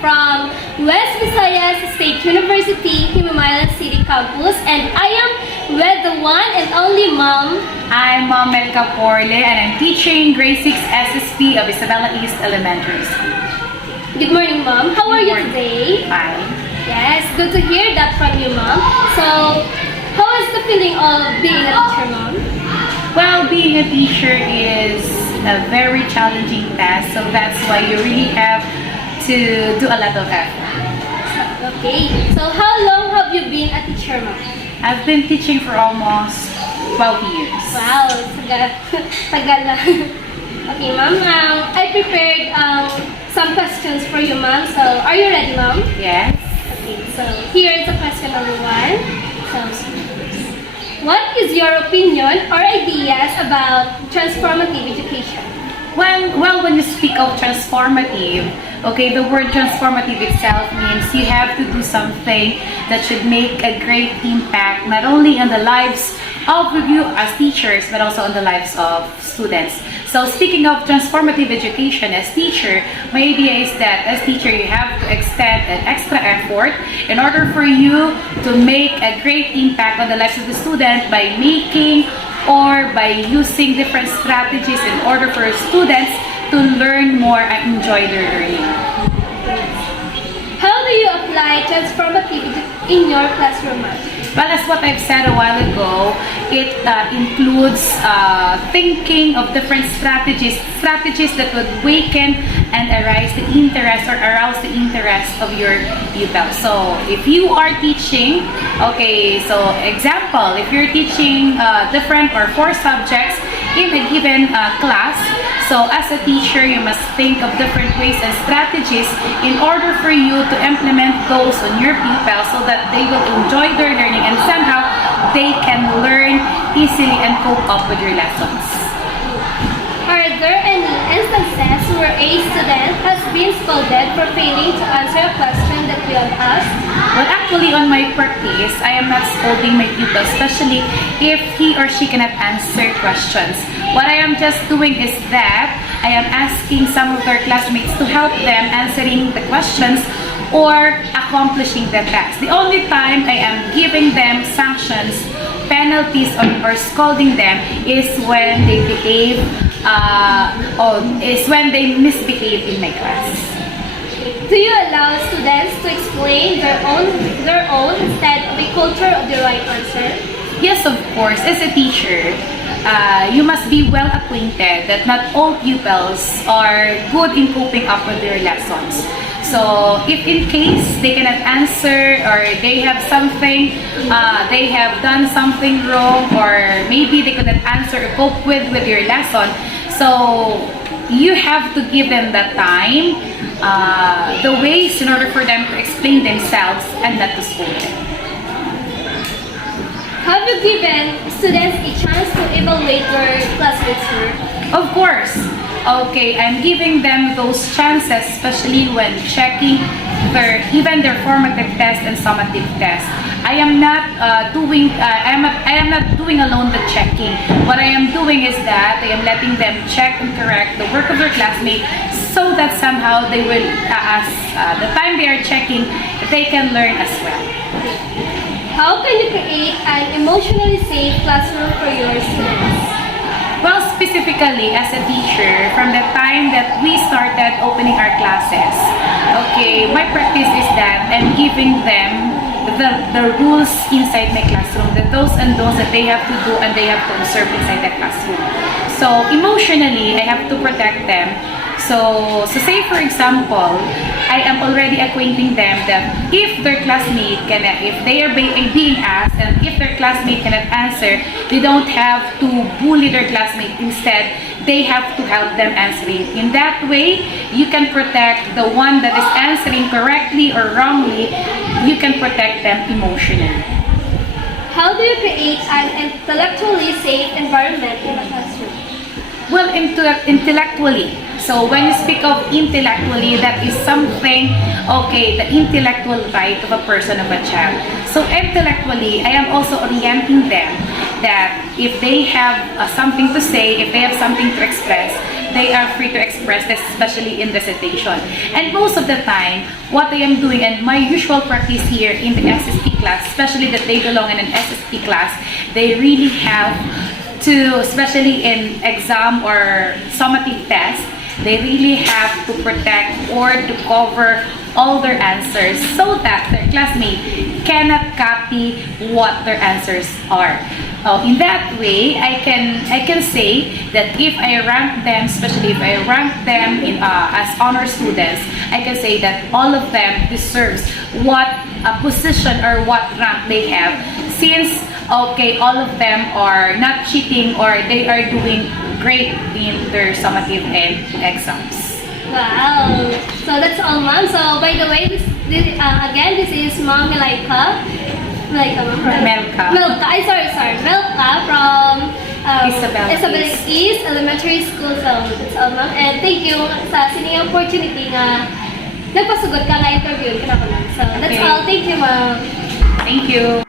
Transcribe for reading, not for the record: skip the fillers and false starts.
from West Visayas State University, Himamaylan City Campus, and I am with the one and only mom. I'm Mom Melka Porle, and I'm teaching grade 6 SSP of Isabela East Elementary School. Good morning, mom. How are you Good morning. today? Fine. Yes, good to hear that from you, mom. So, how is the feeling of being a teacher, mom? Well, being a teacher is a very challenging task, so that's why you really have to do a lot of effort. Okay, so how long have you been a teacher, mom? I've been teaching for almost 12 years. Wow, tagal na. Okay, ma'am. I prepared some questions for you, ma'am. So, are you ready, ma'am? Yes. Okay, so here is the question number 1. So, what is your opinion or ideas about transformative education? Well, when you speak of transformative, okay, the word transformative itself means you have to do something that should make a great impact, not only on the lives of you as teachers, but also on the lives of students. So speaking of transformative education as teacher, my idea is that as teacher, you have to extend an extra effort in order for you to make a great impact on the lives of the student by making or by using different strategies in order for students to learn more and enjoy their learning. How do you apply transformative in your classroom, ma'am? Well, as what I've said a while ago, it includes thinking of different strategies that would waken and arouse the interest of your pupils. So, if you are teaching, okay, so example, if you're teaching different or 4 subjects in a given class, so as a teacher, you must think of different ways and strategies in order for you to implement those on your pupils so that they will enjoy their learning and somehow they can learn easily and cope up with your lessons. Are there any instances where a student has been scolded for failing to answer a question that we have asked? Well, actually, on my practice, I am not scolding my pupil, especially if he or she cannot answer questions. What I am just doing is that I am asking some of their classmates to help them answering the questions or accomplishing the task. The only time I am giving them sanctions, penalties, or scolding them is when they behave, is when they misbehave in my class. Do you allow students to explain their own instead of a culture of the right answer? Yes, of course. As a teacher, you must be well acquainted that not all pupils are good in coping up with their lessons. So, if in case they cannot answer or they have something, they have done something wrong, or maybe they couldn't answer or cope with your lesson, so you have to give them the time, the ways in order for them to explain themselves and not to scold them. Have you given students a chance to evaluate their classmates' work? Of course. Okay, I'm giving them those chances, especially when checking even their formative test and summative test. I am not doing alone the checking. What I am doing is that I am letting them check and correct the work of their classmate so that somehow they will, as the time they are checking, they can learn as well. How can you create an emotionally safe classroom for your students? Well, specifically as a teacher, from the time that we started opening our classes, okay, my practice is that I'm giving them the rules inside my classroom, the do's and don'ts that they have to do and they have to observe inside the classroom. So emotionally, I have to protect them. So say for example, I am already acquainting them that if their classmate if they are being asked and if their classmate cannot answer, they don't have to bully their classmate. Instead, they have to help them answering. In that way, you can protect the one that is answering correctly or wrongly. You can protect them emotionally. How do you create an intellectually safe environment in a classroom? Well, intellectually. So when you speak of intellectually, that is something, okay, the intellectual right of a person, of a child. So intellectually, I am also orienting them that if they have something to say, if they have something to express, they are free to express this, especially in recitation. And most of the time, what I am doing and my usual practice here in the SSP class, especially that they belong in an SSP class, they really have to, especially in exam or summative test, they really have to protect or to cover all their answers so that their classmate cannot copy what their answers are. In that way, I can say that if I rank them, especially if I rank them in as honor students, I can say that all of them deserves what position or what rank they have, since all of them are not cheating or they are doing great in their summative and exams. Wow. So that's all, ma'am. So by the way, this is Ma'am Melka. Melka. Melka. Sorry. Melka from Isabel East Elementary School. So that's all, ma'am. And thank you sa sining opportunity nga nagpasugod ka nga interview ka na ko. So that's Okay. all. Thank you, ma'am. Thank you.